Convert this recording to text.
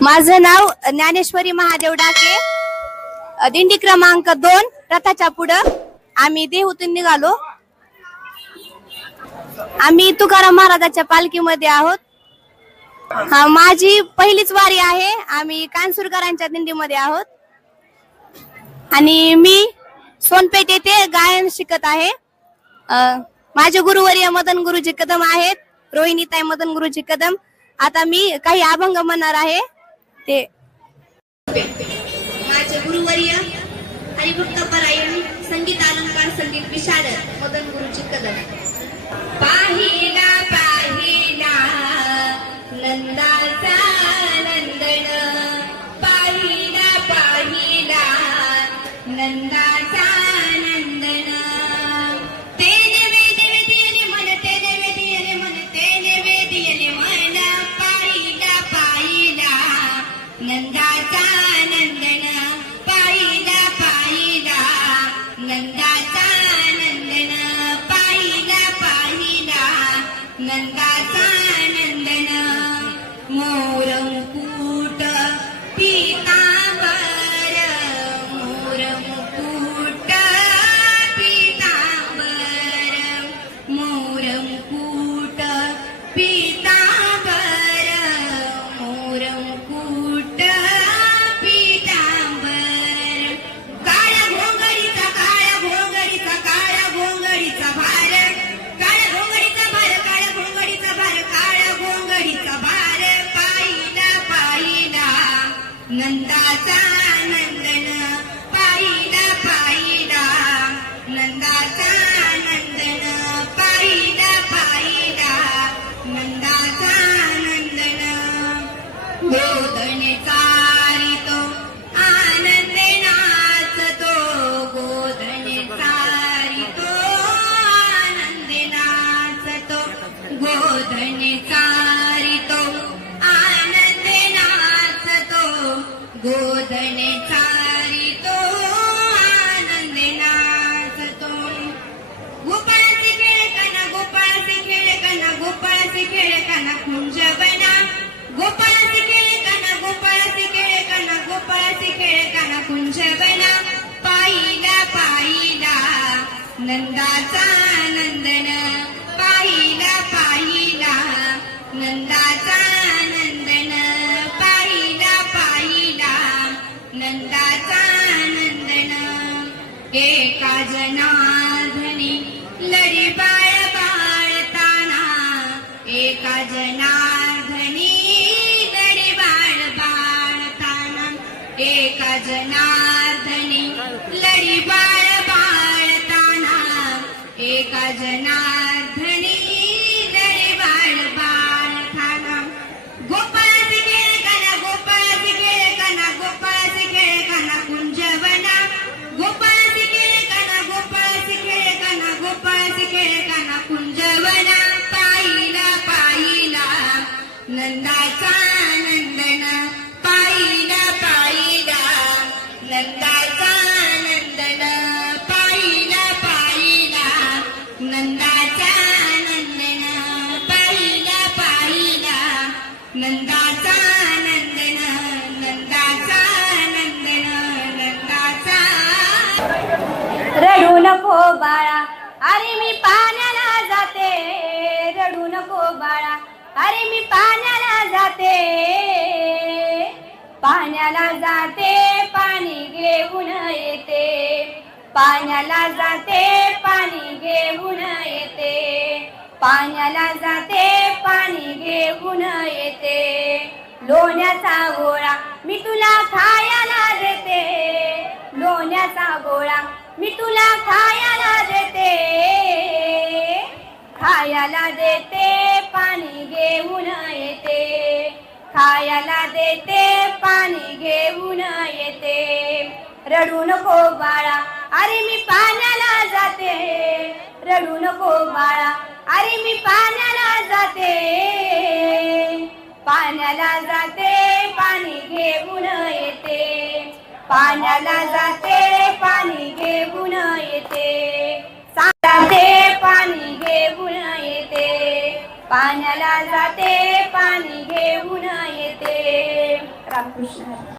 माझं नाव ज्ञानेश्वरी महादेव डाके, दिंडी क्रमांक 2, रथाच्या पुढं आम्ही देहूतून निघालो. आम्ही तुकाराम महाराजाच्या पालखीमध्ये आहोत. माझी पहिलीच वारी आहे. आम्ही कानसूरकरांच्या दिंडीमध्ये आहोत आणि मी सोनपेठ येथे गायन शिकत आहे. माझे गुरुवर्य मदन गुरुजी कदम आहेत, रोहिणीताई मदन गुरुजी कदम. आता मी काही अभंग म्हणणार आहे. ते माझे गुरुवर्य हरिभक्त परायण, संगीत अलंकार, संगीत विशारद मदन गुरुजी कदम. पाहिला पाहिला नंदाचा नंदन, पाहिला पाहिला नंदाचा नंदन. तेने वेदियले मन, तेने वेदियले मन, तेने वेदियले मन. पाहिला पाहिला नंदाचा नंदन, पाहिला पाहिला नंदाचा नंदन, पाहिला पाहिला नंदाचा नंदन. मोर मुकुट पीतांबर, मोर मुकुट पीतांबर, मोर मुकुट पीतांबर, मोर मुकुट पीतांबर. काळ्या घोंगडीचा, काळ्या घोंगडीचा, काळ्या घोंगडीचा भार, काळ्या घोंगडीचा भार, काळ्या घोंगडीचा भार, काळ्या घोंगडीचा भार. पाहिला पाहिला नंदाचा नंदन, पाहिला पाहिला नंदाचा नंदन, पाहिला पाहिला नंदाचा नंदन. गोधने चारितो आनंदे नाचतो, गोधने चारितो आनंदे नाचतो, गोधने चारितो आनंदे नाचतो, गोधने चारितो आनंदे नाचतो. गोपाळाचे खेळताना, गोपाळाचे खेळताना, गोपाळाचे खेळताना कुंजवना, गोपाळाचे खेळताना, गोपाळाचे खेळताना, गोपाळाचे खेळताना कुंजवना. पाहिला पाहिला नंदाचा नंदन, पाहिला पाहिला नंदाचा नंदन, पाहिला पाहिला नंदाचा नंदन. एका जनार्दनी लढी बाळ बाळताना, एका जनार्दनी लढी बाळ बाळताना, एका जनार्दनी लढी बाळ बाळताना, एका जनार्दनी लढी बाळ बाळताना. गोपाळाचे खेळताना, गोपाळाचे खेळताना, गोपाळाचे खेळताना कुंजवना, गोपाळाचे खेळताना, गोपाळाचे खेळताना, गोपाळाचे खेळताना कुंजवना. पाहिला पाहिला नंदाचा नंदन, पाहिला पाहिला नंदाचा नंदन, पाहिला पाहिला नंदाचा नंदन, पाहिला पाहिला नंदाचा नंदन, नंदाचा नंदन, नंदाचा. रडू नको बाळा, अरे मी पाण्याला जाते, रडू नको बाळा, अरे मी पाण्याला जाते, पाण्याला जाते पाणी घेऊन येते, पाण्याला जाते पाणी घेऊन येते, पाण्याला जाते पाणी घेऊन येते. लोण्याचा गोळा मी तुला खायला देते, लोण्याचा गोळा मी तुला खायला देते, खायला देते पाणी घेऊन येते, खायला देते पाणी घेऊन येते. रडू नको बाळा, अरे मी पाण्याला जाते, रडू नको बाळा, अरे मी पाण्याला जाते, पाण्याला जाते पाणी घेऊन येते, पाण्याला जाते पाणी घेऊन येते. जाते पाणी घेऊन येते, पाण्याला जाते पाणी घेऊन येते. रामकृष्ण हरी.